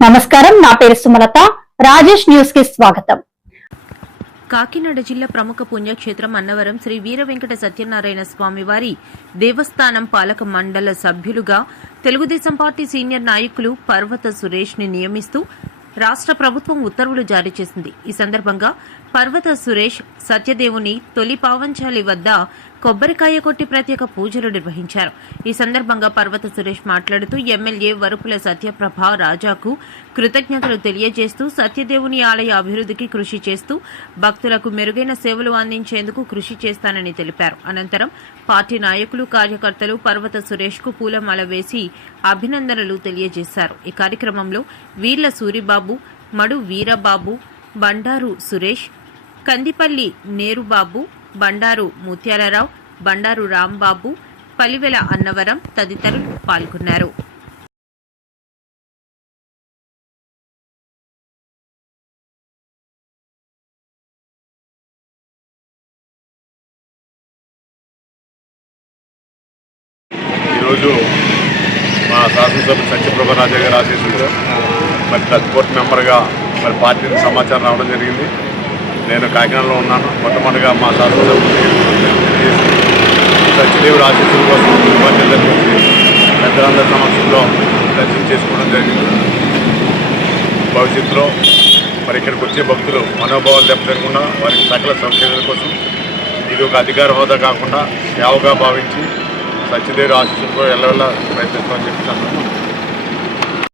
నమస్కారం, నా పేరు సుమలత. రాజేష్ న్యూస్ కి స్వాగతం. కాకినాడ జిల్లా ప్రముఖ పుణ్యక్షేత్రం అన్నవరం శ్రీ వీర వెంకట సత్యనారాయణ స్వామి వారి దేవస్థానం పాలక మండల సభ్యులుగా తెలుగుదేశం పార్టీ సీనియర్ నాయకులు పర్వత సురేష్ ని నియమిస్తూ రాష్ట్ర ప్రభుత్వం ఉత్తర్వులు జారీ చేసింది. ఈ సందర్భంగా పర్వత సురేష్ సత్యదేవుని తొలి పావంచాలి వద్ద కొబ్బరికాయ కొట్టి ప్రత్యేక పూజలు నిర్వహించారు. ఈ సందర్భంగా పర్వత సురేష్ మాట్లాడుతూ ఎమ్మెల్యే వరుపుల సత్యప్రభ రాజాకు కృతజ్ఞతలు తెలియజేస్తూ సత్యదేవుని ఆలయ అభివృద్ధికి కృషి చేస్తూ భక్తులకు మెరుగైన సేవలు అందించేందుకు కృషి చేస్తానని తెలిపారు. అనంతరం పార్టీ నాయకులు, కార్యకర్తలు పర్వత సురేష్ కు పూలమాల వేసి అభినందనలు తెలియజేశారు. ఈ కార్యక్రమంలో వీర్ల సూరిబాబు, మడు వీరబాబు, బండారు సురేష్, కందిపల్లి నేరుబాబు, బండారు ముత్యాలరావు, బండారు రాంబాబు, పలివెల అన్నవరం తదితరులు పాల్గొన్నారు. ఈరోజు మా శాసనసభ్యులు సత్యప్రభ రాజా గారి ఆశీస్సులతో కోర్టు మెంబర్గా పార్టీకి సమాచారం రావడం జరిగింది. నేను కాకినాడలో ఉన్నాను. మొట్టమొదటిగా మా శాసనసభ్యులు సత్యదేవుడు ఆశీస్సుల కోసం ఉపాధ్యాయులకు వచ్చి పెద్దలందరి సమక్షంలో దర్శనం చేసుకోవడం జరిగింది. భవిష్యత్తులో ఇక్కడికి వచ్చే భక్తులు మనోభావాలు దెబ్బతినకుండా వారికి సకల సౌకర్యాల కోసం ఇది ఒక అధికార హోదా కాకుండా సేవగా భావించి సత్యదేవుడు ఆశీస్సులతో ఎల్లవెల్ల ప్రయత్నిస్తామని చెప్తున్నాను.